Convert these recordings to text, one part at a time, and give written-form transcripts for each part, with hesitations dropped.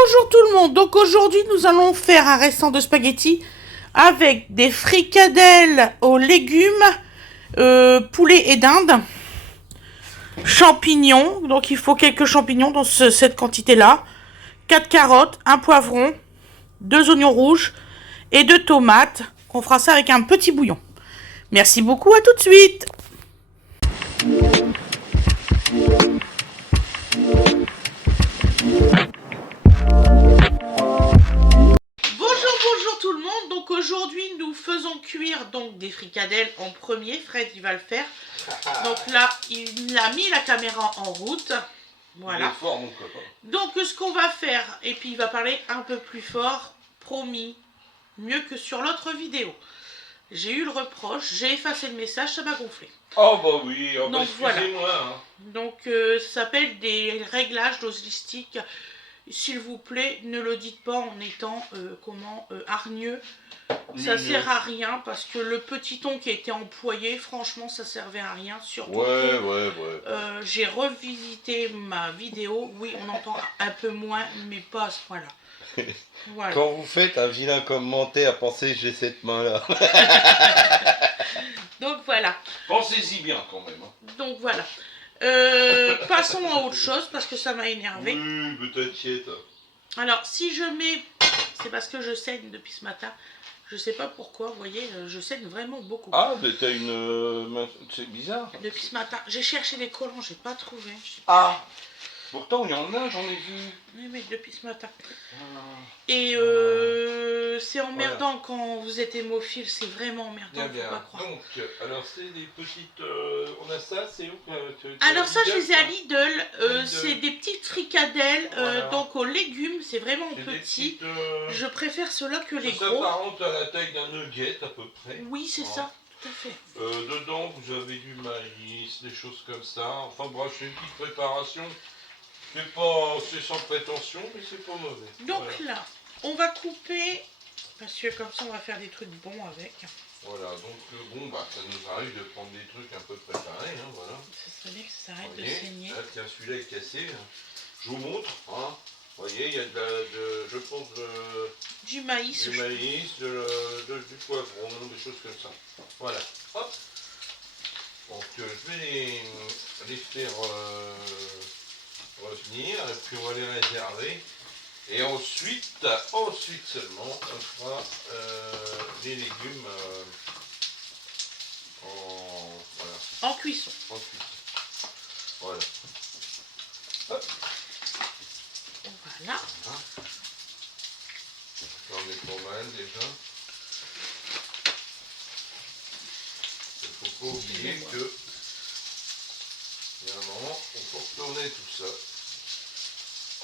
Bonjour tout le monde. Donc aujourd'hui nous allons faire un restant de spaghettis avec des fricadelles aux légumes, poulet et dinde, champignons. Donc il faut quelques champignons dans cette quantité là, 4 carottes, un poivron, 2 oignons rouges et 2 tomates. On fera ça avec un petit bouillon. Merci beaucoup, à tout de suite. Bonjour tout le monde. Donc aujourd'hui nous faisons cuire donc des fricadelles en premier. Fred il va le faire. Donc là il a mis la caméra en route. Voilà. Il est fort, mon copain. Donc ce qu'on va faire, et puis il va parler un peu plus fort, promis, mieux que sur l'autre vidéo. J'ai eu le reproche, j'ai effacé le message, ça m'a gonflé. Oh bah oui, oh bah voilà. excusez-moi. Hein. Donc ça s'appelle des réglages dosistiques. S'il vous plaît, ne le dites pas en étant hargneux. Ça sert à rien parce que le petit ton qui a été employé, franchement, ça servait à rien. Surtout j'ai revisité ma vidéo. Oui, on entend un peu moins, mais pas à ce point-là. Voilà. Quand vous faites un vilain commentaire, pensez j'ai cette main-là. Donc voilà. Pensez-y bien quand même. Hein. Donc voilà. Passons à autre chose parce que ça m'a énervé. Oui, peut-être. Alors, si je mets... C'est parce que je saigne depuis ce matin. Je sais pas pourquoi, vous voyez, je saigne vraiment beaucoup. Ah, mais t'as une... C'est bizarre. Depuis ce matin. J'ai cherché des collants, j'ai pas trouvé. Ah, pourtant il y en a, j'en ai vu. Oui, mais depuis ce matin. Ah. Et c'est emmerdant voilà. Quand vous êtes hémophile, c'est vraiment emmerdant, bien, faut pas croire. Donc, alors c'est des petites... on a ça, c'est où alors ça, je les ai à Lidl. C'est des petites fricadelles, voilà. Donc aux légumes, c'est vraiment petit. Petites, je préfère cela que les gros. Ça s'apparente à la taille d'un nugget à peu près. Oui, c'est ça, tout à fait. Dedans, vous avez du maïs, des choses comme ça. Enfin bref, c'est une petite préparation. C'est sans prétention, mais c'est pas mauvais. Donc voilà. Là, on va couper, parce que comme ça on va faire des trucs bons avec. Voilà, donc bon, bah ça nous arrive de prendre des trucs un peu préparés, hein, voilà. Ça serait bien que ça arrête de saigner. Là, tiens, celui-là est cassé. Hein. Je vous montre, hein. Vous voyez, il y a je pense, du maïs. Du maïs, du poivron, des choses comme ça. Voilà, hop. Donc je vais les faire... revenir et puis on va les réserver et ensuite seulement on fera les légumes en cuisson. Voilà. Hop. Voilà. On est pas mal déjà. Il ne faut pas oublier que il y a un moment on peut retourner tout ça.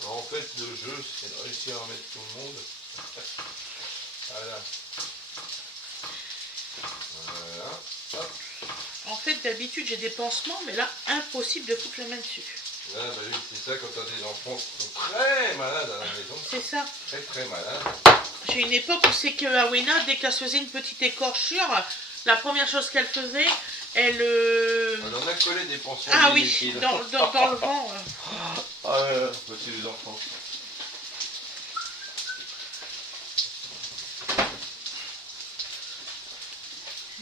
Alors en fait le jeu c'est de réussir à mettre tout le monde. Voilà. Voilà. Hop. En fait d'habitude j'ai des pansements mais là impossible de foutre la main dessus. Là bah oui c'est ça quand tu as des enfants qui sont très malades à la maison. C'est ça. Très malades. J'ai une époque où c'est que Awena dès qu'elle se faisait une petite écorchure, la première chose qu'elle faisait, elle en a collé des pensions. Ah oui, dans le vent. Ah là là, c'est les enfants.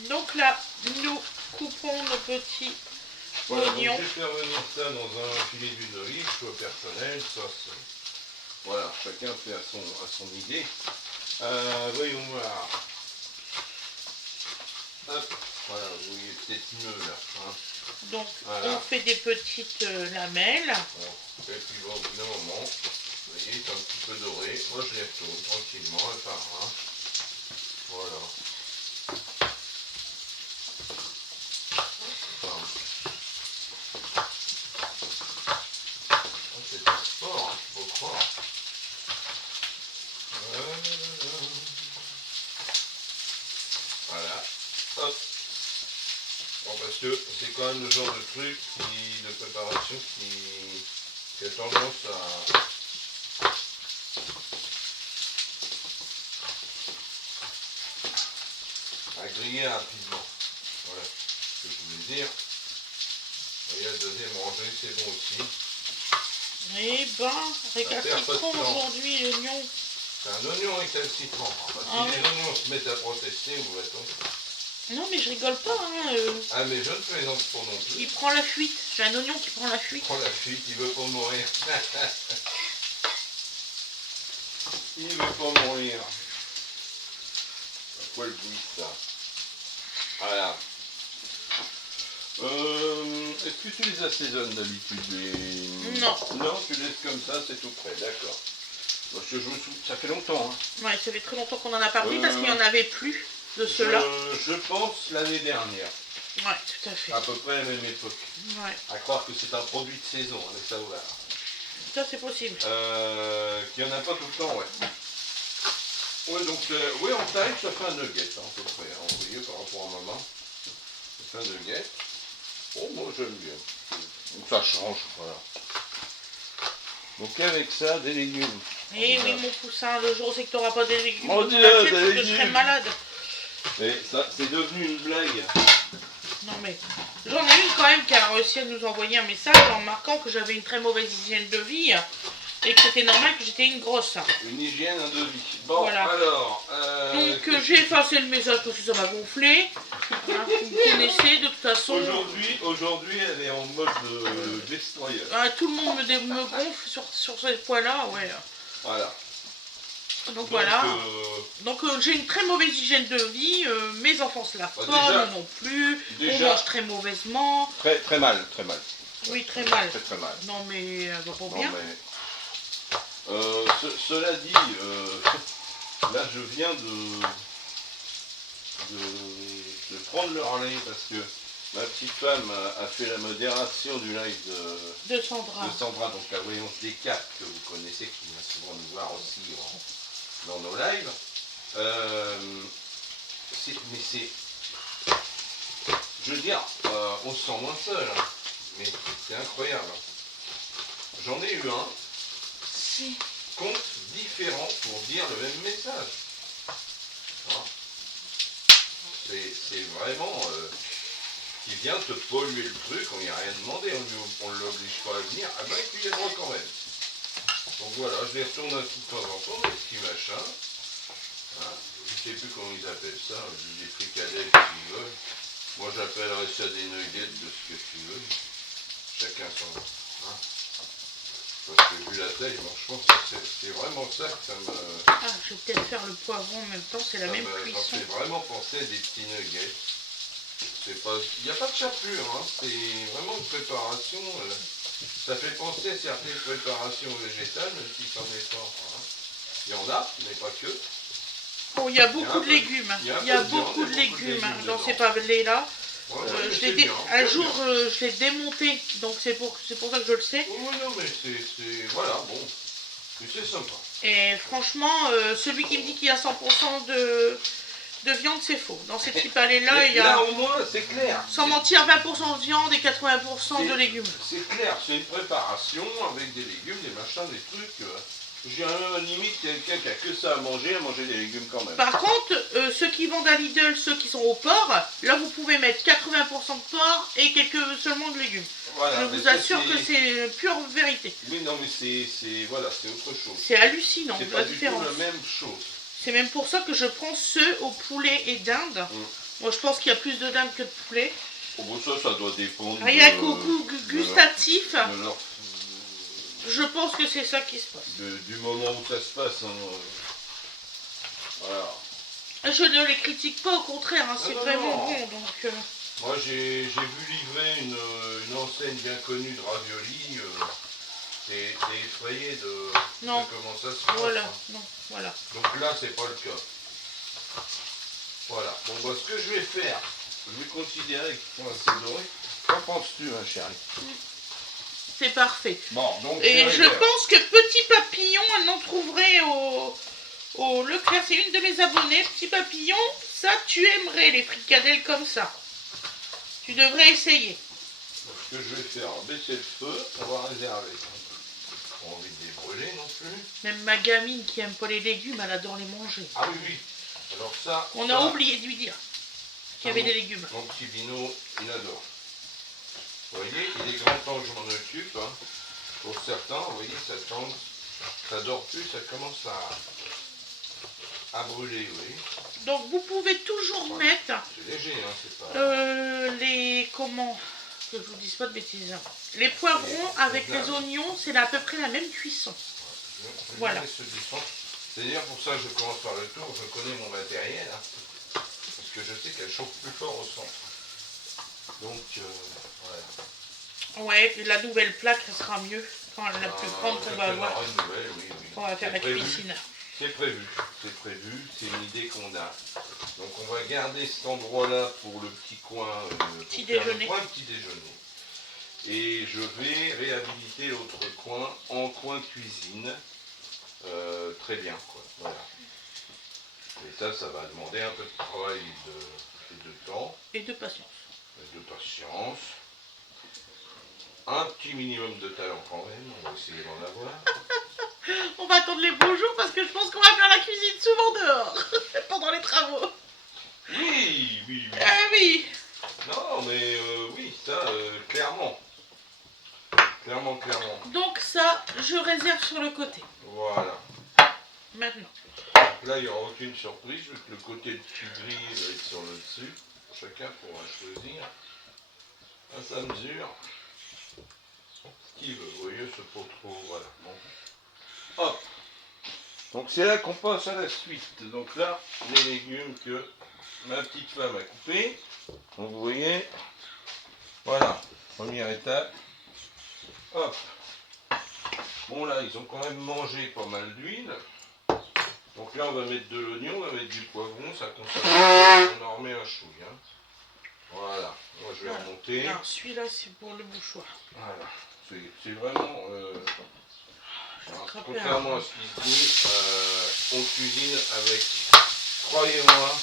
Donc là, nous coupons nos petits oignons. Je vais faire venir ça dans un filet d'huile d'olive, choix personnel, sauce. Voilà, chacun fait à son idée. Voyons voir. Hop. Voilà, vous voyez peut-être mieux là. Hein. Donc voilà. On fait des petites lamelles. Bon. Et puis bon, au bout d'un moment, vous voyez, c'est un petit peu doré. Moi je les retourne tranquillement, un par un. Voilà. C'est un sport, hein, faut croire. Voilà. Hop. Bon, parce que c'est quand même le genre de truc de préparation qui a tendance à griller rapidement. Voilà ce que je voulais dire. Et la deuxième rangée, c'est bon aussi. Eh ben, récalcitrant pas de temps. aujourd'hui l'oignon. C'est un oignon récalcitrant. Ah Si les oui. oignons se mettent à protester, où va-t-on? Non mais je rigole pas, hein. Ah mais je ne plaisante pas non plus. Il prend la fuite. J'ai un oignon qui prend la Il fuite. prend la fuite, il veut pas mourir. Il veut pas mourir. À quoi le bruit ça? Voilà. Est-ce que tu les assaisonnes d'habitude Non. Non, tu laisses comme ça, c'est tout prêt, d'accord. Parce que ça fait longtemps. Hein. Ouais, ça fait très longtemps qu'on en a parlé parce qu'il n'y en avait plus de ceux-là. Je pense l'année dernière. Ouais, tout à fait. À peu près à la même époque. Ouais. À croire que c'est un produit de saison avec ça ouvert. Ça c'est possible. Qu'il n'y en a pas tout le temps, ouais. Ouais, donc, oui, en taille, ça fait un nugget, hein, à peu près. Hein, vous voyez, par rapport à maman. Ça fait un nugget. Bon, moi, j'aime bien. Donc, ça change, voilà. Donc, avec ça, des légumes. Eh oui, mon poussin, le jour où c'est que tu n'auras pas des légumes Mon dans ton Dieu, assiette, des c'est que je légumes. serais malade. Et ça, c'est devenu une blague. Non mais, j'en ai une quand même qui a réussi à nous envoyer un message en marquant que j'avais une très mauvaise hygiène de vie et que c'était normal que j'étais une grosse. Une hygiène de vie. Bon, Voilà. alors... Donc j'ai effacé le message parce que ça m'a gonflé. Hein, vous me connaissez de toute façon. Aujourd'hui, elle est en mode destroyer. Tout le monde me gonfle sur ce point-là, ouais. Voilà. Donc voilà. Donc j'ai une très mauvaise hygiène de vie, mes enfants se lavent pas, déjà, nous non plus, déjà, on mange très mauvaisement. Très mal, très mal. Oui, très mal. Très mal. Non mais elle va pas Non, bien. mais, cela dit, là je viens de prendre le relais parce que ma petite femme a fait la modération du live De Sandra. donc la voyance des cartes que vous connaissez, qui vient souvent nous voir aussi dans nos lives. Je veux dire, on se sent moins seul, hein, mais c'est incroyable. J'en ai eu 6 comptes différents pour dire le même message. Hein, c'est vraiment qui vient te polluer le truc, on n'y a rien demandé, on ne l'oblige pas à venir, ah ben il y a droit quand même. Donc voilà, je les retourne un tout de temps en temps, des petits machins. Hein, je ne sais plus comment ils appellent ça, des fricadelles s'ils veulent. Moi j'appellerais ça des nuggets de ce que tu veux. Chacun son. Hein. Parce que vu la taille, bon, je pense que c'est vraiment ça que ça me. Ah, je vais peut-être faire le poivron en même temps, c'est la même cuisson. Ça me fait vraiment penser à des petits nuggets. Il n'y a pas de chapelure, hein. C'est vraiment une préparation. Ça fait penser à certaines préparations végétales, même si ça n'en est pas. Hein. Il y en a, mais pas que. Oh, il y a beaucoup de légumes. Il y a beaucoup de légumes dans ces pavés-là. Un jour, je l'ai démonté, donc c'est pour ça que je le sais. Oui, non, mais c'est. Voilà, bon. Mais c'est sympa. Et franchement, celui qui me dit qu'il y a 100% de viande, c'est faux. Dans ces petits palais-là, il y a. Là, au moins, c'est clair. Sans mentir, 20% de viande et 80% de légumes. C'est clair, c'est une préparation avec des légumes, des machins, des trucs. J'ai un limite quelqu'un qui a que ça à manger des légumes quand même. Par contre, ceux qui vendent à Lidl, ceux qui sont au porc, là vous pouvez mettre 80% de porc et seulement de légumes. Voilà, je vous assure que c'est pure vérité. Oui, non, mais c'est autre chose. C'est hallucinant, c'est pas du tout la même chose. C'est même pour ça que je prends ceux au poulet et dinde. Moi je pense qu'il y a plus de dinde que de poulet. Oh, bon, ça doit dépendre. Rien qu'au goût gustatif. Je pense que c'est ça qui se passe. Du moment où ça se passe, hein, voilà. Je ne les critique pas, au contraire, hein, c'est vraiment bon. Donc, moi j'ai vu livrer une enseigne bien connue de raviolis. T'es effrayé de comment ça se passe. Voilà, hein. non, voilà. Donc là c'est pas le cas. Voilà. Bon bah ce que je vais faire, je vais considérer qu'ils sont assez dorés. Qu'en penses-tu, hein, chérie? C'est parfait. Bon, donc, et je pense que Petit Papillon, elle en trouverait au Leclerc. C'est une de mes abonnées. Petit Papillon, ça tu aimerais les fricadelles comme ça. Tu devrais essayer. Donc, ce que je vais faire, baisser le feu, on va réserver. Pas envie de les brûler non plus. Même ma gamine qui aime pas les légumes, elle adore les manger. Ah oui, oui. Alors ça... On a oublié de lui dire qu'il y avait des légumes. Mon petit Bino, il adore. Vous voyez, il est grand temps que je m'en occupe. Hein. Pour certains, vous voyez, ça dort plus, ça commence à brûler, vous voyez. Donc vous pouvez toujours Voilà. mettre C'est léger, hein, c'est pas... les... Comment que je vous dise pas de bêtises. Les poivrons avec les oignons, c'est à peu près la même cuisson. Voilà. C'est d'ailleurs pour ça que je commence par le tour, je connais mon matériel, hein, parce que je sais qu'elle chauffe plus fort au centre. Donc, voilà. Ouais, la nouvelle plaque, ça sera mieux quand la plus grande qu'on va avoir. Une nouvelle, oui, oui. Quand on va faire la cuisine. C'est prévu, c'est une idée qu'on a. Donc on va garder cet endroit-là pour le petit coin, petit déjeuner. Petit déjeuner. Et je vais réhabiliter l'autre coin en coin cuisine. Très bien, quoi. Voilà. Et ça va demander un peu de travail et de temps. Et de patience. Et de patience. Un petit minimum de talent quand même, on va essayer d'en avoir. On va attendre les beaux jours parce que je pense qu'on va faire la cuisine souvent dehors, pendant les travaux. Oui, oui, oui. Ah oui. Non, mais oui, ça, clairement. Clairement. Donc ça, je réserve sur le côté. Voilà. Maintenant. Là, il n'y aura aucune surprise, vu que le côté de gris va être sur le dessus. Chacun pourra choisir à sa mesure ce qu'il veut. Vous voyez, ce pot trop, voilà. Bon. Hop. Donc c'est là qu'on passe à la suite. Donc là, les légumes que ma petite femme a coupés. Donc vous voyez, voilà, première étape. Hop. Bon là, ils ont quand même mangé pas mal d'huile. Donc là, on va mettre de l'oignon, on va mettre du poivron, ça consomme. On en remet un chouille. Hein. Voilà. Moi, je vais remonter. Non, celui-là, c'est pour le mouchoir. Voilà. C'est vraiment... contrairement à ce qu'il dit, on cuisine avec... Croyez-moi,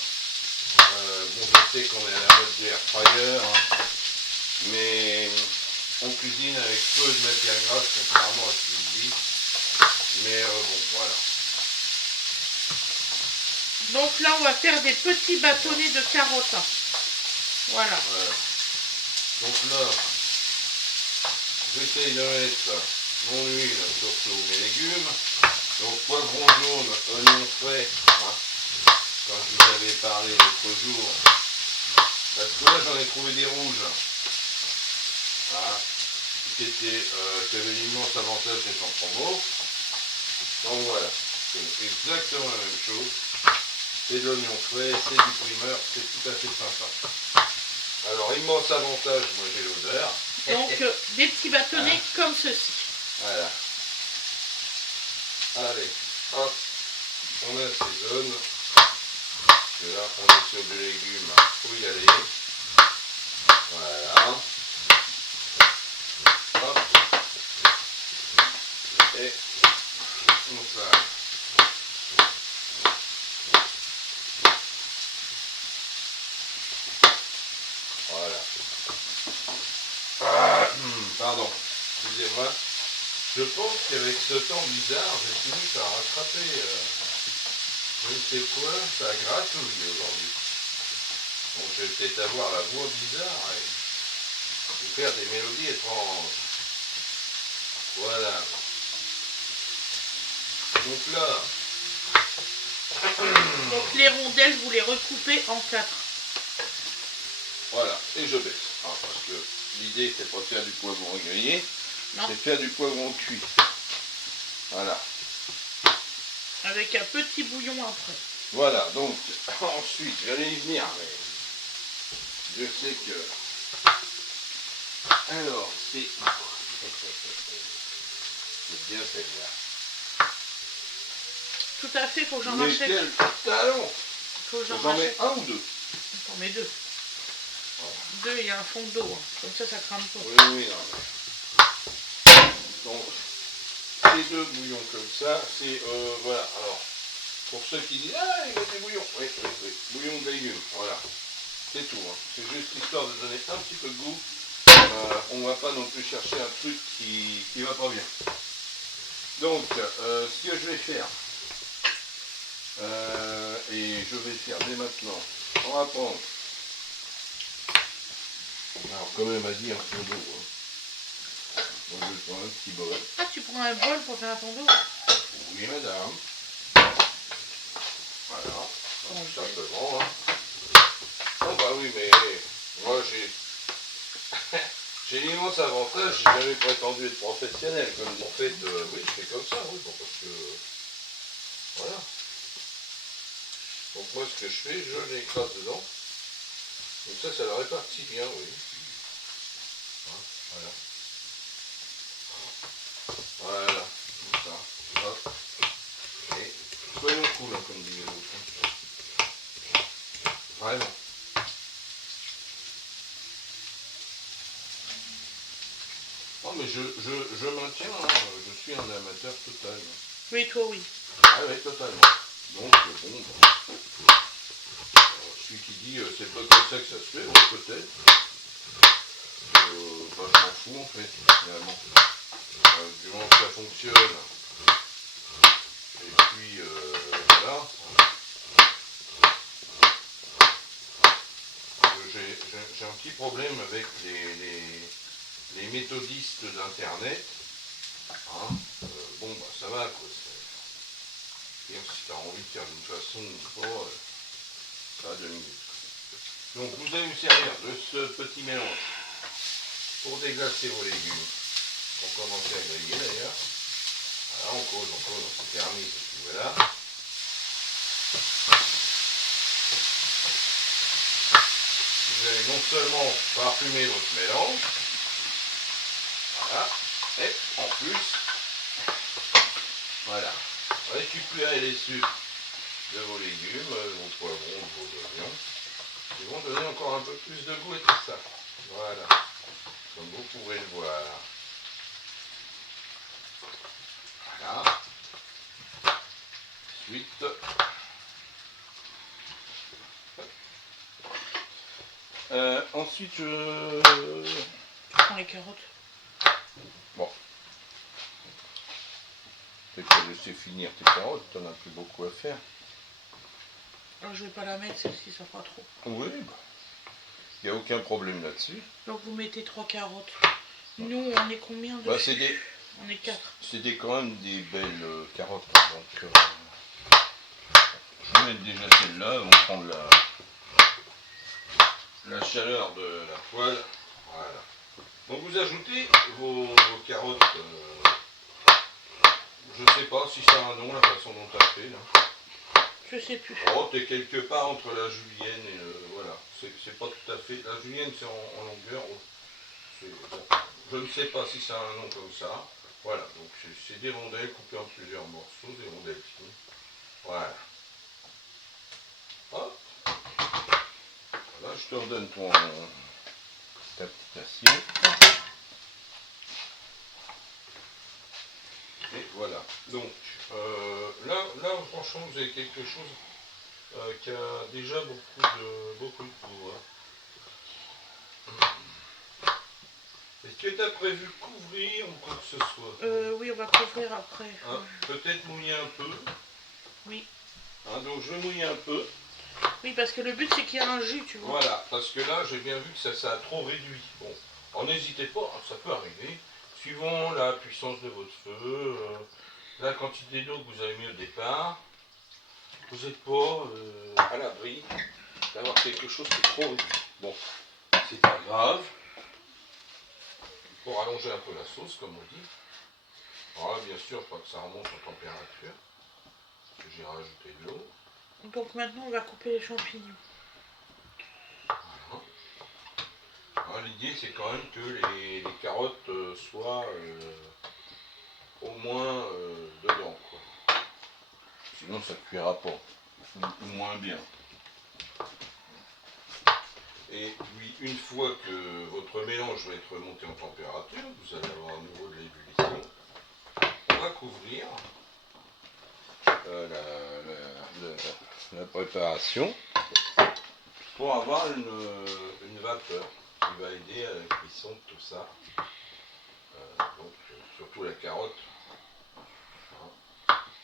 bon, je sais qu'on est à la mode du air fryer, hein, mais on cuisine avec peu de matière grasse, contrairement à ce qu'il dit. Mais bon, voilà. Donc là, on va faire des petits bâtonnets de carottes. Voilà. Donc là, j'essaye de mettre mon huile, surtout mes légumes. Donc poivron jaune, oignon frais, hein, quand je vous avais parlé l'autre jour. Parce que là, j'en ai trouvé des rouges. Hein, qui avait l'immense avantage d'être en promo. Donc voilà, c'est exactement la même chose. C'est de l'oignon frais, c'est du primeur, c'est tout à fait sympa. Alors, immense avantage, moi j'ai l'odeur. Donc, des petits bâtonnets comme ceci. Voilà. Allez, hop, on assaisonne. Parce que là, on est sur des légumes, il faut y aller. Voilà. Hop. Et on sale. Voilà. Pardon, excusez-moi. Je pense qu'avec ce temps bizarre, j'ai fini par rattraper je ne sais quoi, ça gratouille aujourd'hui. Donc je vais peut-être avoir la voix bizarre et faire des mélodies étranges. Voilà. Donc là. Donc les rondelles, vous les recoupez en 4. Voilà, et je baisse. Alors, parce que l'idée, c'est pas de faire du poivron grillé, c'est de faire du poivron cuit. Voilà. Avec un petit bouillon après. Voilà, donc ensuite, j'allais y venir, mais je sais que... Alors, c'est bien celle-là. Tout à fait, faut que j'en Mais achète. quel talent! Faut que j'en mets achète. un ou deux? J'en mets 2. Voilà. 2, il y a un fond d'eau. Hein. Comme ça crame pas. Oui, non. Donc, ces deux bouillons comme ça, c'est... voilà, alors... Pour ceux qui disent, ah, il y a des bouillons. Oui. Bouillon de légumes, voilà. C'est tout. Hein. C'est juste histoire de donner un petit peu de goût. On ne va pas non plus chercher un truc qui ne va pas bien. Donc, ce que je vais faire, et je vais faire dès maintenant, on va prendre, alors quand même à dire un fond d'eau. Hein. Moi, je prends un petit bol. Ah, tu prends un bol pour faire un ton dos? Oui, madame. Voilà. Tout simplement. Hein. Oh, bah oui, mais moi, j'ai... J'ai l'immense avantage, j'ai jamais prétendu être professionnel. Comme en fait, oui, je fais comme ça, oui, bon, parce que... Voilà. Donc moi, ce que je fais, je l'écrase dedans. Donc ça le répartit bien, oui. Hein, voilà. Voilà, comme ça. Hop. Et soyons cool, hein, comme dit l'autre. Vraiment. Non, mais je maintiens, hein, je suis un amateur total. Oui, toi, oui. Ah oui, totalement. Donc, bon, celui qui dit c'est pas comme ça que ça se fait, bon, peut-être. Bah, je m'en fous en fait, finalement. Du moment que ça fonctionne. Et puis, voilà. J'ai un petit problème avec les méthodistes d'internet. Hein. Bon, bah ça va quoi. Et si tu as envie de faire d'une façon ou pas, ça a 2 minutes. Donc vous allez vous servir de ce petit mélange pour déglacer vos légumes. On commence à griller d'ailleurs. Voilà, on cause, c'est permis. Et puis voilà. Vous allez non seulement parfumer votre mélange, voilà, et en plus, voilà, récupérez les sucres de vos légumes, vos poivrons, vos oignons, qui vont donner encore un peu plus de goût et tout ça. Voilà, comme vous pouvez le voir. Voilà. Ensuite, ensuite je... Tu prends les carottes. Bon. Tu peux laisser finir tes carottes, t'en as plus beaucoup à faire. Alors, je vais pas la mettre, celle-ci, ça fera trop. Oui, bah. Il n'y a aucun problème là-dessus. Donc vous mettez 3 carottes. Nous, on est combien de... Bah, c'est des... On est 4. C'est quand même des belles carottes. Donc, je vais mettre déjà celle-là. On va prendre la chaleur de la poêle. Voilà. Donc vous ajoutez vos carottes. Je sais pas si ça a un nom, la façon dont tu as fait là. Je sais plus. Oh, t'es quelque part entre la julienne et voilà. C'est pas tout à fait. La julienne c'est en longueur. Bon. Je ne sais pas si ça a un nom comme ça. Voilà, donc c'est des rondelles coupées en plusieurs morceaux, des rondelles fines. Voilà. Hop. Voilà, je te redonne ta petite assiette. Et voilà. Donc, là, franchement, vous avez quelque chose qui a déjà beaucoup de pouvoir. Est-ce que tu as prévu couvrir ou quoi que ce soit? Oui, on va couvrir après. Hein, peut-être mouiller un peu. Oui. Hein, donc je vais mouiller un peu. Oui, parce que le but c'est qu'il y ait un jus, tu vois. Voilà, parce que là, j'ai bien vu que ça a trop réduit. Bon, alors n'hésitez pas, ça peut arriver. Suivant la puissance de votre feu, la quantité d'eau que vous avez mis au départ, vous n'êtes pas à l'abri d'avoir quelque chose qui est trop réduit. Bon, c'est pas grave. Pour allonger un peu la sauce, comme on dit. Alors là, bien sûr, pas que ça remonte en température, parce que j'ai rajouté de l'eau. Donc maintenant, on va couper les champignons. L'idée c'est quand même que les carottes soient au moins dedans, quoi. Sinon ça ne cuira pas, ou moins bien. Et puis une fois que votre mélange va être monté en température, vous allez avoir à nouveau de l'ébullition, on va couvrir la préparation pour avoir une vapeur qui va aider à la cuisson de tout ça. Donc surtout la carotte.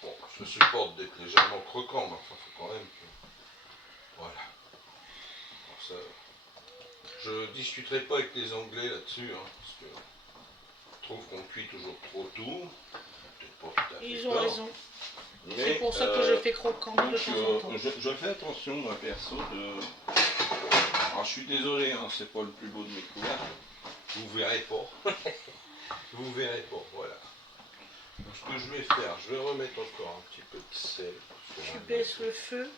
Bon, je supporte d'être légèrement croquant, mais enfin, faut quand même que... Voilà. Alors ça, je discuterai pas avec les Anglais là-dessus, hein, parce que trouvent qu'on cuit toujours trop tout. Peut-être pas tout à fait Ils ont tort. raison. Mais, C'est pour ça que je fais croquant de temps en temps. je fais attention, moi, perso, de... Alors, je suis désolé, hein, c'est pas le plus beau de mes couverts. Vous verrez pas. Vous verrez pas, voilà. Donc, ce que je vais faire, je vais remettre encore un petit peu de sel. Tu baisses le feu.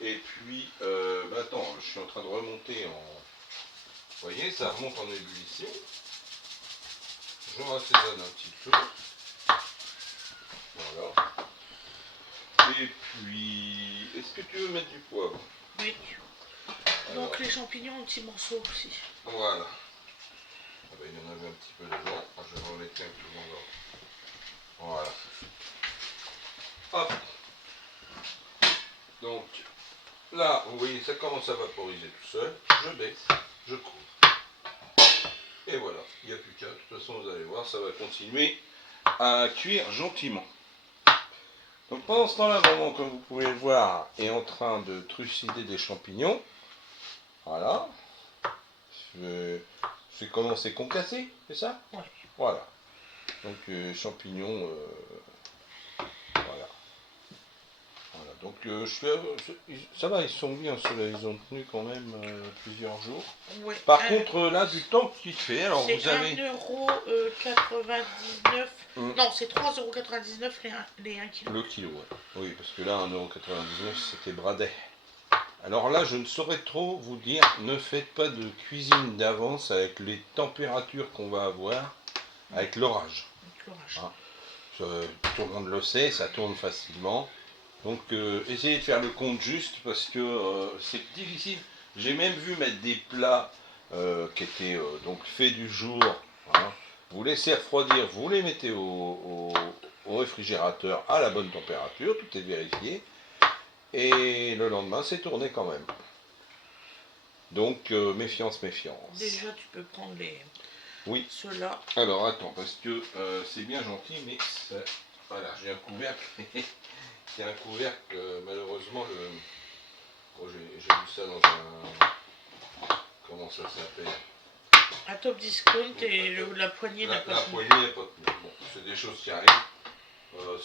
Et puis, attends, je suis en train de remonter en... Vous voyez, ça remonte en ébullition. Je rassaisonne un petit peu. Voilà. Et puis, est-ce que tu veux mettre du poivre? Oui. Alors, donc les champignons en petits morceaux aussi. voilà. Ah ben, il y en avait un petit peu dedans. Ah, je vais en remettre un tout le monde. Voilà. Hop. Donc, là, vous voyez, ça commence à vaporiser tout seul. Je baisse, je couvre. Et voilà, il n'y a plus qu'à. De toute façon, vous allez voir, ça va continuer à cuire gentiment. Donc pendant ce temps-là, maman, comme vous pouvez le voir, est en train de trucider des champignons. Voilà. C'est comment, c'est concassé, c'est ça? Oui. Voilà. Donc champignons, voilà. Voilà. Donc ça va, ils sont bien, ceux-là, ils ont tenu quand même plusieurs jours. Oui. Par contre, là, du temps qu'il fait, alors vous avez... C'est 1,99 €. Non, c'est 3,99 € les 1 kg. Le kilo, ouais. Oui, parce que là, 1,99 €, c'était bradais. Alors là, je ne saurais trop vous dire, ne faites pas de cuisine d'avance avec les températures qu'on va avoir, avec l'orage. Hein. Tout le monde le sait, ça tourne facilement. Donc essayez de faire le compte juste parce que c'est difficile. J'ai même vu mettre des plats qui étaient donc faits du jour. Hein. Vous laissez refroidir, vous les mettez au réfrigérateur à la bonne température, tout est vérifié. Et le lendemain, c'est tourné quand même. Donc, méfiance, méfiance. Déjà, tu peux prendre oui. ceux-là. Alors, attends, parce que c'est bien gentil, mais voilà, j'ai un couvercle. C'est un couvercle, malheureusement, oh, j'ai vu ça dans un... Comment ça s'appelle? Un top discount et la poignée n'a pas tenu. La poignée n'a pas tenu. Bon, c'est des choses qui arrivent.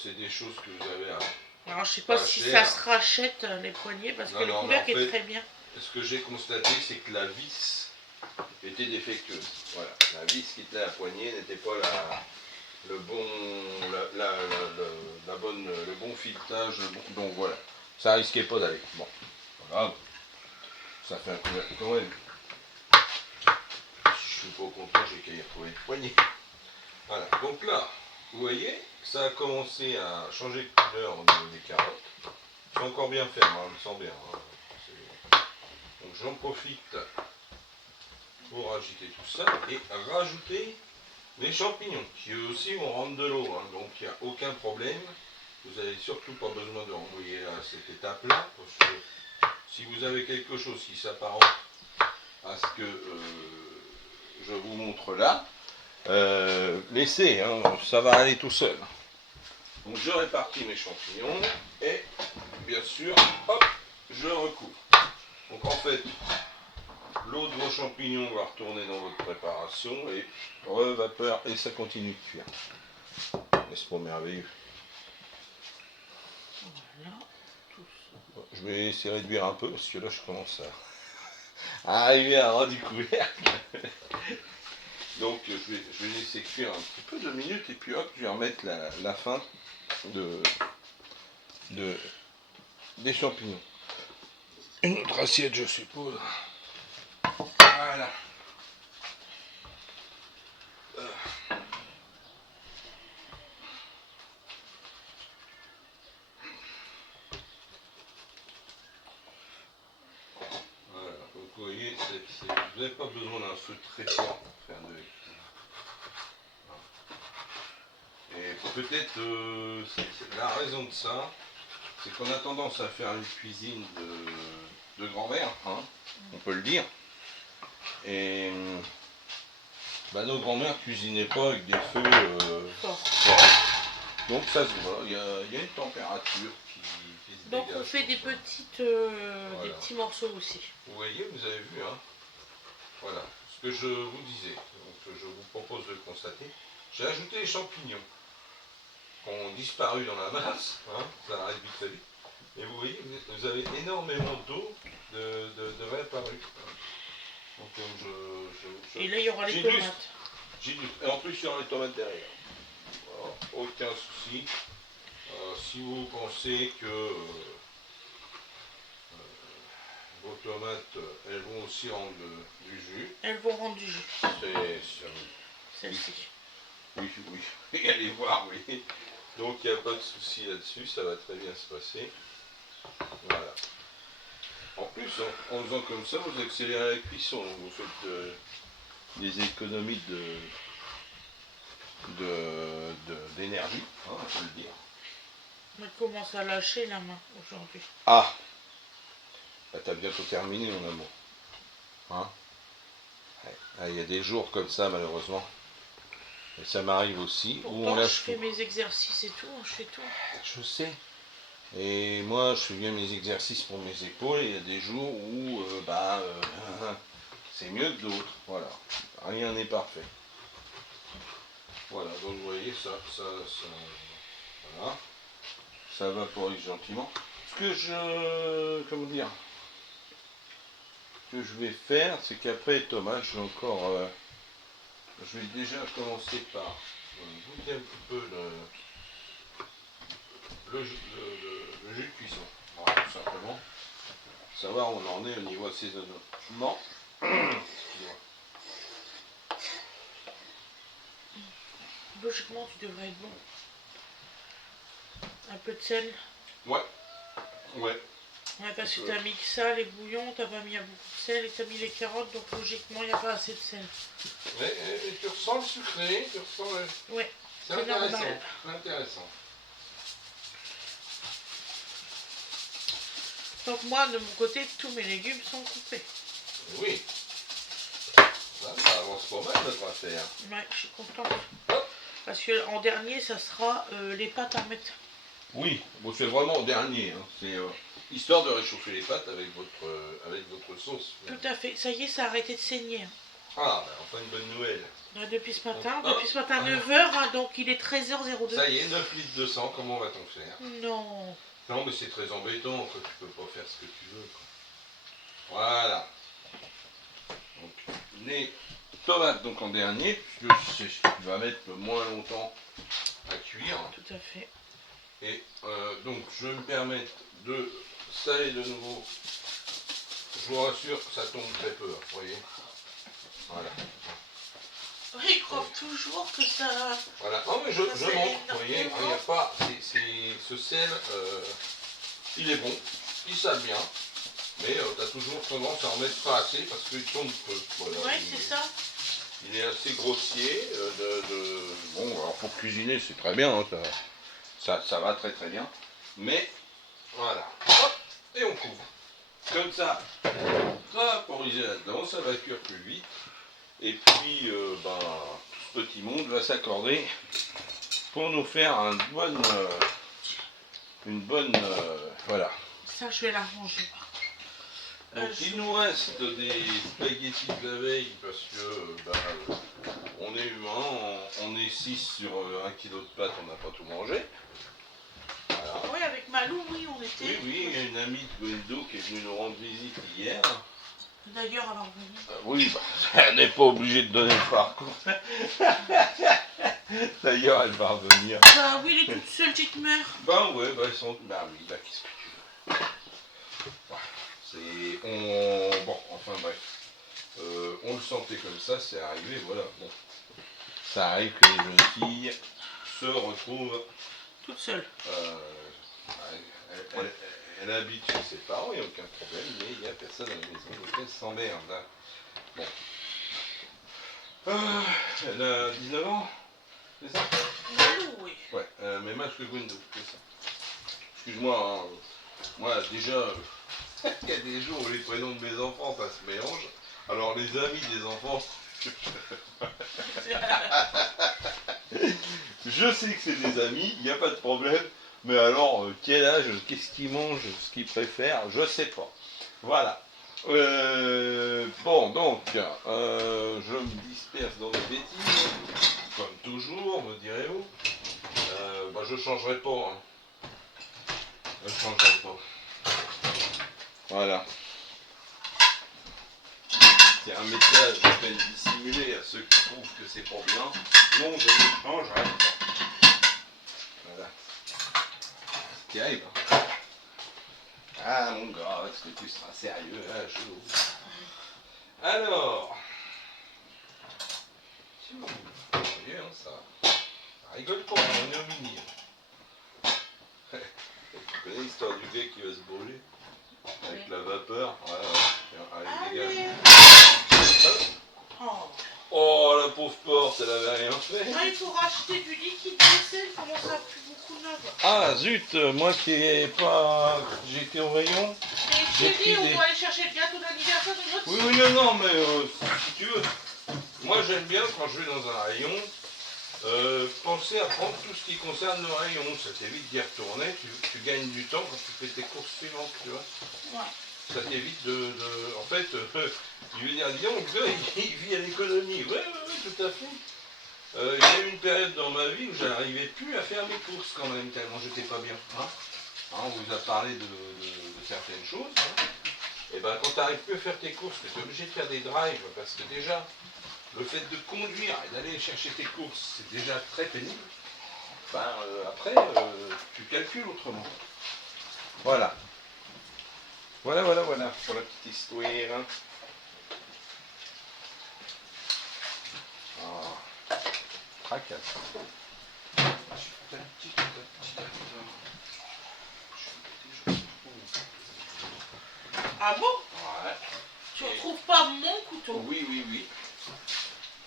C'est des choses que vous avez à... Alors, je sais pas si ça se rachète, les poignées, parce que le couvercle est très bien. Ce que j'ai constaté, c'est que la vis était défectueuse. Voilà, la vis qui était à la poignée n'était pas le bon filetage. Donc voilà, ça risquait pas d'aller. Bon, voilà, ça fait un couvercle quand même. Si je suis pas content, j'ai qu'à y retrouver une poignée. Voilà, donc là, vous voyez, ça a commencé à changer de couleur au niveau des carottes. C'est encore bien ferme, hein, je le sens bien. Hein. Donc j'en profite pour agiter tout ça et rajouter les champignons qui eux aussi vont rendre de l'eau. Hein. Donc il n'y a aucun problème. Vous n'avez surtout pas besoin de renvoyer à cette étape-là. Parce que si vous avez quelque chose qui s'apparente à ce que je vous montre là, laissez, hein, ça va aller tout seul. Donc je répartis mes champignons et bien sûr, hop, je recouvre. Donc en fait, l'eau de vos champignons va retourner dans votre préparation et revapeur et ça continue de cuire. N'est-ce pas merveilleux? Voilà, tout ça. Je vais essayer de réduire un peu parce que là je commence à arriver à ras du couvercle. Donc je vais laisser cuire un petit peu, 2 minutes, et puis hop, je vais remettre la fin des champignons. Une autre assiette, je suppose. Voilà. Voilà, donc vous voyez, vous n'avez pas besoin d'un feu très fort pour faire de Et peut-être la raison de ça, c'est qu'on a tendance à faire une cuisine de grand-mère, hein, on peut le dire. Et nos grands-mères cuisinaient pas avec des feux forts. Donc ça se voit, il y a une température qui se donc dégage. on fait des petits morceaux aussi. Vous voyez, vous avez vu, hein. Voilà, ce que je vous disais, donc je vous propose de constater. J'ai ajouté les champignons qui ont disparu dans la masse, hein, ça arrive vite très vite. Et vous voyez, vous avez énormément d'eau de réapparu. Donc Et là, il y aura les tomates. Et en plus, il y aura les tomates derrière. Voilà, aucun souci. Si vous pensez que vos tomates, elles vont aussi rendre du jus. Elles vont rendre du jus. C'est celle-ci. Oui, oui. Et allez voir, oui. Donc il n'y a pas de souci là-dessus, ça va très bien se passer. Voilà. En plus, en faisant comme ça, vous accélérez la cuisson, donc vous faites des économies d'énergie, hein, on peut le dire. On commence à lâcher la main aujourd'hui. Ah, bah, t'as bientôt terminé mon amour. Hein, il y a des jours comme ça malheureusement. Et ça m'arrive aussi. Pourtant, où on lâche je fais mes exercices et tout, je fais tout. Je sais. Et moi, je fais bien mes exercices pour mes épaules. Et il y a des jours où c'est mieux que d'autres. Voilà. Rien n'est parfait. Voilà. Donc vous voyez, voilà. Ça vaporise gentiment. Ce que comment dire, ce que je vais faire, c'est qu'après les tomates, je vais déjà commencer par goûter un petit peu le jus de cuisson. Voilà, tout simplement. Savoir où on en est au niveau assaisonnement. Logiquement, tu devrais être bon. Un peu de sel. Ouais. Ouais. Ouais, parce que t'as mis que ça, les bouillons, t'as pas mis beaucoup de sel et t'as mis les carottes, donc logiquement, il n'y a pas assez de sel. Ouais, et tu ressens le sucré, tu ressens le... Ouais, c'est intéressant. Normal. C'est intéressant. Donc moi, de mon côté, tous mes légumes sont coupés. Oui. Là, ça avance pas mal notre affaire. Ouais, je suis contente. Parce que en dernier, ça sera les pâtes à mettre. Oui, bon, c'est vraiment en dernier. Hein. C'est histoire de réchauffer les pâtes avec votre sauce. Tout à fait. Ça y est, ça a arrêté de saigner. Ah, ben enfin une bonne nouvelle. Ouais, depuis ce matin, 9h, hein, donc il est 13h02. Ça y est, 9 litres de sang, comment va-t-on faire? Non. Non, mais c'est très embêtant, quoi. Tu peux pas faire ce que tu veux. Quoi. Voilà. Donc, les tomates donc en dernier, puisque c'est ce qui va mettre le moins longtemps à cuire. Tout à fait. Et donc je vais me permettre de saler de nouveau. Je vous rassure, ça tombe très peu, hein, vous voyez. Voilà. Oui, ils croient toujours que ça... Voilà, non mais je montre, vous voyez, il n'y a pas... ce sel, il est bon, il sale bien, mais tu as toujours tendance à en mettre pas assez parce qu'il tombe peu. Voilà, oui, c'est ça. Il est assez grossier. Bon, alors pour cuisiner, c'est très bien, hein, ça va très très bien. Mais, voilà. Hop, et on couvre. Comme ça, vaporiser là-dedans, ça va cuire plus vite. Et puis, tout ce petit monde va s'accorder pour nous faire une bonne voilà. Ça, je vais l'arranger. Donc il nous reste des spaghettis de la veille parce que on est humain, on est 6 sur 1 kg de pâtes, on n'a pas tout mangé. Voilà. Oui, avec Malou, oui, on était. Oui, il y a une amie de Gwendo qui est venue nous rendre visite hier. D'ailleurs, elle va revenir. Oui, elle n'est pas obligée de donner le parcours. D'ailleurs, elle va revenir. Bah oui, elle est toute seule, petite mère. Bah ouais, ils sont... Bah oui, qu'est-ce que tu veux. Bon, enfin bref. On le sentait comme ça, c'est arrivé, voilà. Bon. Ça arrive que les jeunes filles se retrouvent... Toutes seules. Elle habite chez ses parents, il n'y a aucun problème, mais il n'y a personne à la maison, donc elle s'emmerde. Bon. Elle a 19 ans, c'est ça? Malou, oui. Ouais, mais match que Gwendo, c'est ça. Excuse-moi, hein, moi déjà, il y a des jours où les prénoms de mes enfants, ça se mélange. Alors les amis des enfants, je sais que c'est des amis, il n'y a pas de problème. Mais alors, quel âge, qu'est-ce qu'ils mangent, ce qu'ils préfèrent, je sais pas. Voilà. Bon, donc, je me disperse dans les bêtises. comme toujours, me direz-vous. Bah, je changerai pas. Hein. Je changerai pas. Voilà. C'est un message à peine dissimulé à ceux qui trouvent que c'est pas bien. Non, je ne changerai pas. Voilà. C'est terrible. Hein. Ah mon gars, est-ce que tu seras sérieux un jour? Alors. Vous voyez, hein, ça rigole pas, on est au mini. Tu connais l'histoire du gars qui va se brûler avec la vapeur? Allez, dégage. Oh, la pauvre porte, elle avait rien fait. Ah, il faut racheter du liquide vaisselle, comment ça pue beaucoup neuf. Ah zut, moi qui ai pas. J'étais au rayon. Mais chérie, on doit aller chercher le gâteau d'anniversaire de notre Oui, non, mais si tu veux. Moi j'aime bien quand je vais dans un rayon. Pensez à prendre tout ce qui concerne le rayon, ça t'évite d'y retourner, tu gagnes du temps quand tu fais tes courses suivantes, tu vois. Ouais. Ça t'évite en fait, je vais dire, dis donc, le gars, il vit à l'économie. Oui, tout à fait. Il y a eu une période dans ma vie où je n'arrivais plus à faire mes courses quand même, tellement j'étais pas bien. Hein. On vous a parlé de certaines choses. Hein. Et ben quand tu n'arrives plus à faire tes courses, tu es obligé de faire des drives, parce que déjà, le fait de conduire et d'aller chercher tes courses, c'est déjà très pénible. Ben, après, tu calcules autrement. Voilà. Voilà, pour la petite histoire. Ah, tracasse. Ah bon? Ouais. Tu retrouves pas mon couteau? Oui.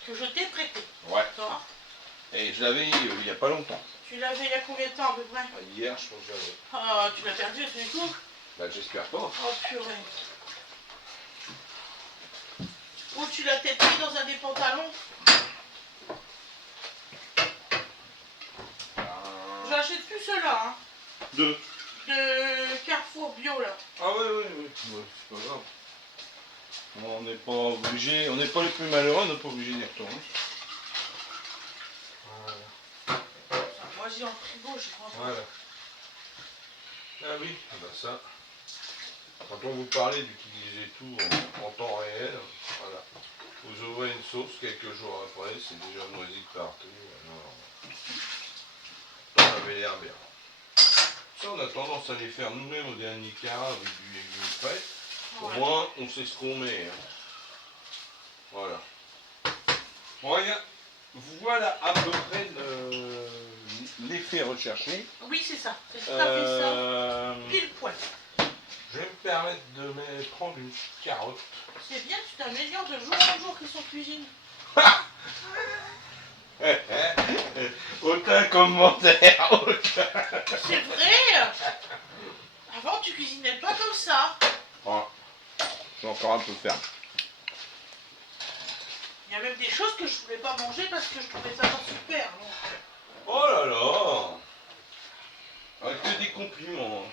Que je t'ai prêté. Ouais. Toi? Et je l'avais il n'y a pas longtemps. Tu l'avais il y a combien de temps à peu près? Hier, je pense que j'avais. Ah, tu l'as perdu du coup? Bah, j'espère pas. Oh purée. Ou tu l'as peut-être mis dans un des pantalons? J'achète plus ceux-là, hein. De Carrefour Bio, là. Ah oui, c'est pas grave. On n'est pas obligé, on n'est pas les plus malheureux, on n'est pas obligé d'y retourner. Moi j'ai en frigo, je crois. Voilà. Ah oui, bah ça. Quand on vous parlait d'utiliser tout en temps réel, voilà. Vous ouvrez une sauce, quelques jours après, c'est déjà moisi de partout. Alors, ça avait l'air bien. Ça, on a tendance à les faire nous-mêmes au dernier quart avec du légume frais. Au moins, on sait ce qu'on met. Hein. Voilà. Voilà à peu près l'effet recherché. Oui, c'est ça. C'est tout à fait ça. Pile poil. Je vais me permettre de prendre une petite carotte. C'est bien, tu t'améliores de jour en jour qu'ils sont cuisine. Aucun commentaire. C'est vrai. Avant, tu cuisinais pas comme ça. Oh, je vais encore un peu faire. Il y a même des choses que je voulais pas manger parce que je trouvais ça pas super. Donc. Oh là là. Avec que des compliments.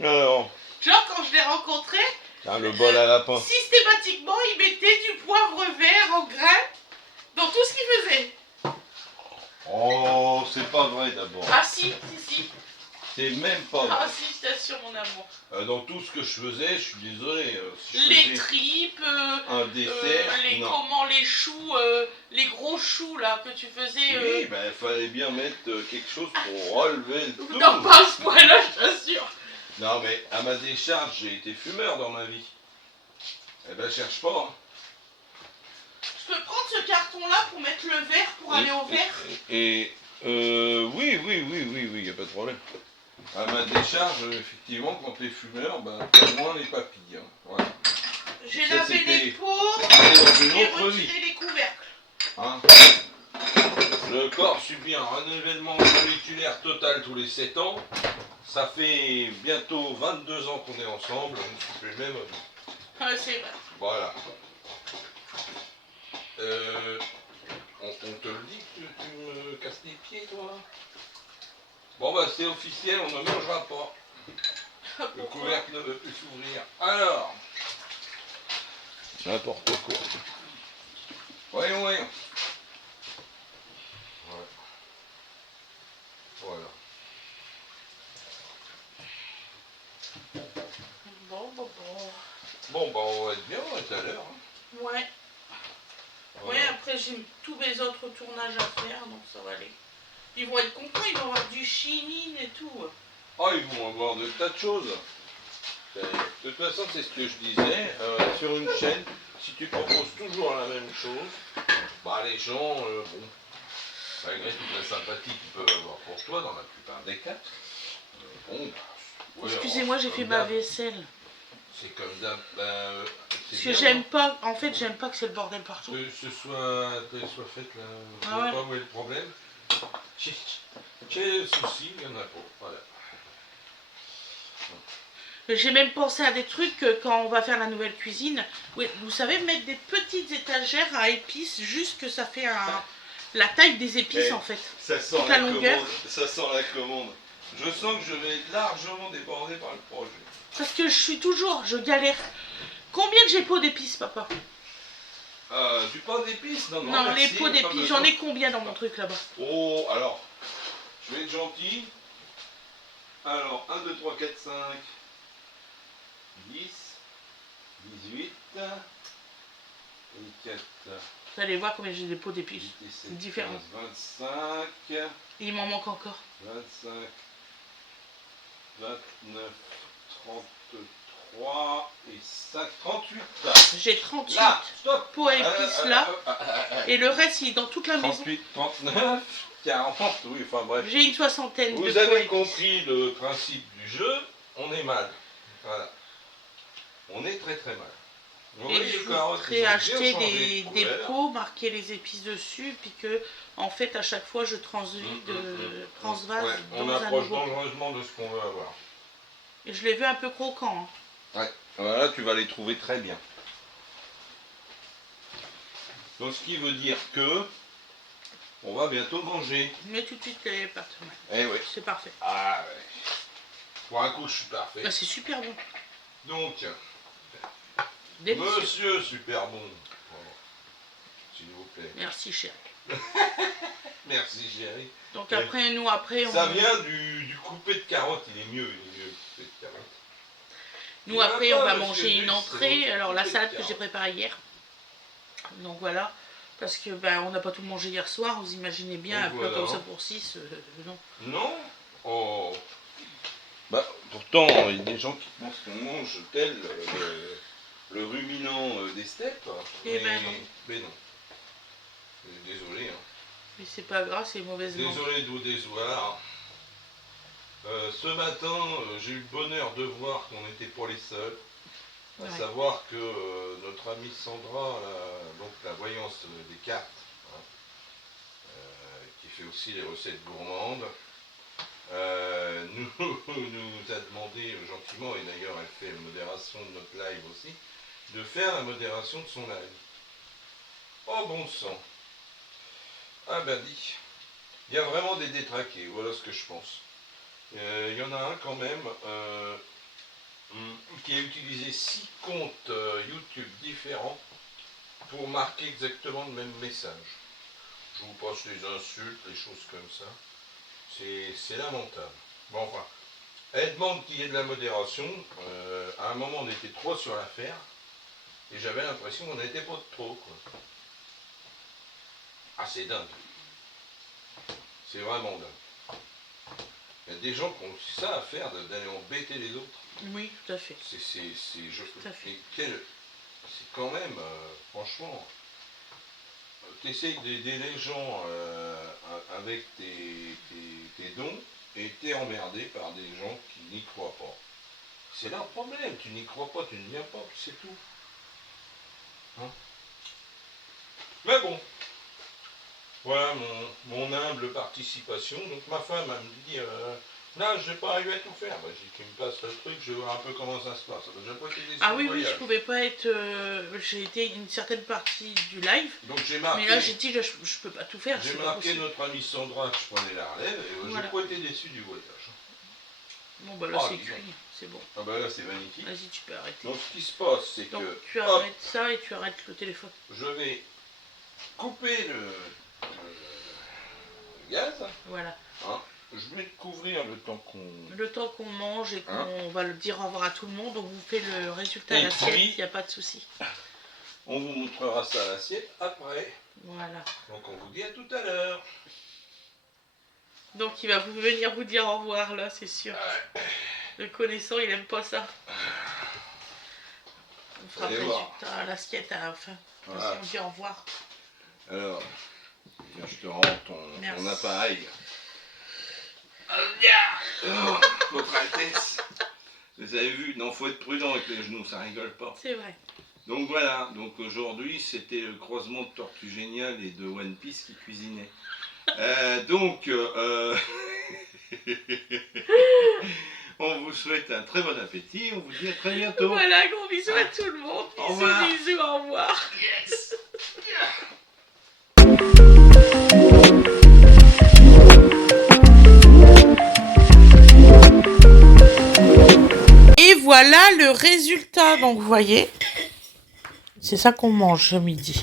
Alors. Genre, quand je l'ai rencontré, Le bol à lapin. systématiquement, il mettait du poivre vert en grain dans tout ce qu'il faisait. Oh, c'est pas vrai d'abord. Ah si. C'est même pas vrai. Ah si, je t'assure mon amour. Dans tout ce que je faisais, je suis désolé. Si je les faisais tripes, un dessert, non. les choux, les gros choux là que tu faisais. Oui, ben il fallait bien mettre quelque chose pour relever le tout. Non, pas à ce point-là, je t'assure. Non, mais à ma décharge, j'ai été fumeur dans ma vie. Eh ben, cherche pas. Hein. Je peux prendre ce carton-là pour mettre le verre, pour aller au verre? Oui, il n'y a pas de problème. À ma décharge, effectivement, quand t'es fumeur, ben, t'as moins les papilles. Hein. Voilà. J'ai lavé les pots et retiré les couvercles. Hein. Le corps subit un renouvellement moléculaire total tous les 7 ans. Ça fait bientôt 22 ans qu'on est ensemble, on ne fait plus le même homme. Ah, c'est vrai. Voilà. On te le dit que tu me casses les pieds, toi? Bon, bah, c'est officiel, on ne mangera pas. Le couvercle ne veut plus s'ouvrir. Alors, n'importe quoi. Voyons, voyons. Voilà. Voilà. Bon. Bon, bah on va être bien, on est à l'heure. Hein. Ouais. Voilà. Ouais, après j'ai tous mes autres tournages à faire, donc ça va aller. Ils vont être contents, ils vont avoir du Chinin et tout. Ah, ils vont avoir de tas de choses. De toute façon, c'est ce que je disais. Sur une chaîne, si tu proposes toujours la même chose, bah les gens, bon, malgré toute la sympathie qu'ils peuvent avoir pour toi, dans la plupart des cas, bon, bah, ouais, Excusez-moi, j'ai comme fait ma d'hab. vaisselle. C'est comme d'hab. Parce que j'aime pas, en fait, j'aime pas que c'est le bordel partout. Que ce soit fait là, je Ah vois ouais. pas où est le problème. Quel souci, il y en a pas. Voilà. J'ai même pensé à des trucs quand on va faire la nouvelle cuisine. Oui, vous savez, mettre des petites étagères à épices, juste que ça fait la taille des épices en fait. Ça sent toute la longueur. Ça sent la commande. Je sens que je vais être largement débordé par le projet. Parce que je galère. Combien j'ai pots d'épices, papa? Du pain d'épices? Non, Non, merci, les pots d'épices, j'en ai combien dans mon truc là-bas? Oh, alors, je vais être gentil. Alors, 1, 2, 3, 4, 5, 10, 18, et 4, Vous allez voir combien j'ai des pots d'épices 17, différents. 15, 25, Et il m'en manque encore. 25, 29, 33 et 5, 38. J'ai 38 Là, stop. pots à épices là. Et le reste, il est dans toute la maison. 38, 39, 40, oui, enfin bref. J'ai une soixantaine de Vous pots à avez épices. compris le principe du jeu, on est mal. Voilà. On est très très mal. Vous Et voyez je les carottes, voudrais elles ont bien acheter changé des de couleur. pots, marquer les épices dessus, puis que, en fait, à chaque fois, je transvase Ouais, on dans un approche nouveau. dangereusement de ce qu'on veut avoir. Et je l'ai vu un peu croquant. Hein. Ouais, voilà, tu vas les trouver très bien. Donc ce qui veut dire que on va bientôt manger. Mets tout de suite les pâtes. Ouais. Eh oui. C'est parfait. Ah ouais. Pour un coup, je suis parfait. Ah, c'est super bon. Donc, Délicieux. monsieur super bon. S'il vous plaît. Merci, chérie. Merci, chérie. Donc après, nous, après, Ça vient du coupé de carottes. Il est mieux le coupé de carottes. Nous, après, on va manger une entrée. Alors, la salade que j'ai préparée hier. Donc, voilà. Parce que on n'a pas tout mangé hier soir. Vous imaginez bien, donc, un plat comme ça pour 6, non. Non. Oh. Bah, pourtant, il y a des gens qui pensent qu'on mange tel le ruminant des steppes. Eh ben non. Mais non. Désolé. Hein. Mais c'est pas grave, c'est mauvaise langue. Désolé de vous décevoir. Ce matin, j'ai eu le bonheur de voir qu'on n'était pas les seuls. À savoir que notre amie Sandra, donc la voyance des cartes, hein, qui fait aussi les recettes gourmandes, nous a demandé gentiment, et d'ailleurs elle fait la modération de notre live aussi, de faire la modération de son live. Oh bon sang. Ah ben dit, il y a vraiment des détraqués, voilà ce que je pense. Il y en a un quand même qui a utilisé 6 comptes YouTube différents pour marquer exactement le même message. Je vous passe les insultes, les choses comme ça. C'est lamentable. Bon enfin, elle demande qu'il y ait de la modération. À un moment on était 3 sur l'affaire et j'avais l'impression qu'on n'était pas de trop, quoi. Ah c'est dingue. C'est vraiment dingue. Il y a des gens qui ont ça à faire d'aller embêter les autres. Oui, tout à fait. Tout à fait. C'est quand même, franchement, t'essayes d'aider les gens avec tes dons et t'es emmerdé par des gens qui n'y croient pas. C'est leur problème, tu n'y crois pas, tu ne viens pas, c'est tout. Hein? Mais bon, voilà mon humble participation. Donc ma femme elle me dit là je n'ai pas arrivé à tout faire. Bah, j'ai dit tu me passes le truc, je vais voir un peu comment ça se passe. J'ai pas été déçu. Ah oui, oui, je pouvais pas être. J'ai été une certaine partie du live. Donc j'ai marqué. Mais là j'ai dit je peux pas tout faire. J'ai marqué notre amie Sandra que je prenais la relève et voilà. J'ai pas été déçu du voyage. Bon bah là c'est cuit, c'est bon. Ah bah là c'est magnifique. Vas-y tu peux arrêter. Donc ce qui se passe c'est donc, que. Tu arrêtes ça et tu arrêtes le téléphone. Je vais couper le gaz. Voilà. Hein. Je vais couvrir le temps qu'on... Le temps qu'on mange et qu'on Hein va le dire au revoir à tout le monde, on vous fait le résultat à Et l'assiette, puis- il n'y a pas de souci. On vous montrera ça à l'assiette après. Voilà. Donc on vous dit à tout à l'heure. Donc il va venir vous dire au revoir là, c'est sûr. Le connaissant, il aime pas ça. On fera le Allez voir. résultat à l'assiette à la fin. Voilà. On dit au revoir. Alors, tiens, je te rends ton Merci. appareil. Oh, votre Altesse. Vous avez vu, non, faut être prudent avec les genoux, ça rigole pas. C'est vrai. Donc voilà, donc aujourd'hui c'était le croisement de Tortue Géniale et de One Piece qui cuisinait. On vous souhaite un très bon appétit, on vous dit à très bientôt. Voilà, gros bisous à tout le monde. Au Bisous, revoir. bisous, au revoir. Yes. Et voilà le résultat. Donc vous voyez, c'est ça qu'on mange ce midi.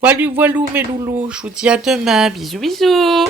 Voilou, voilou mes loulous. Je vous dis à demain. Bisous, bisous.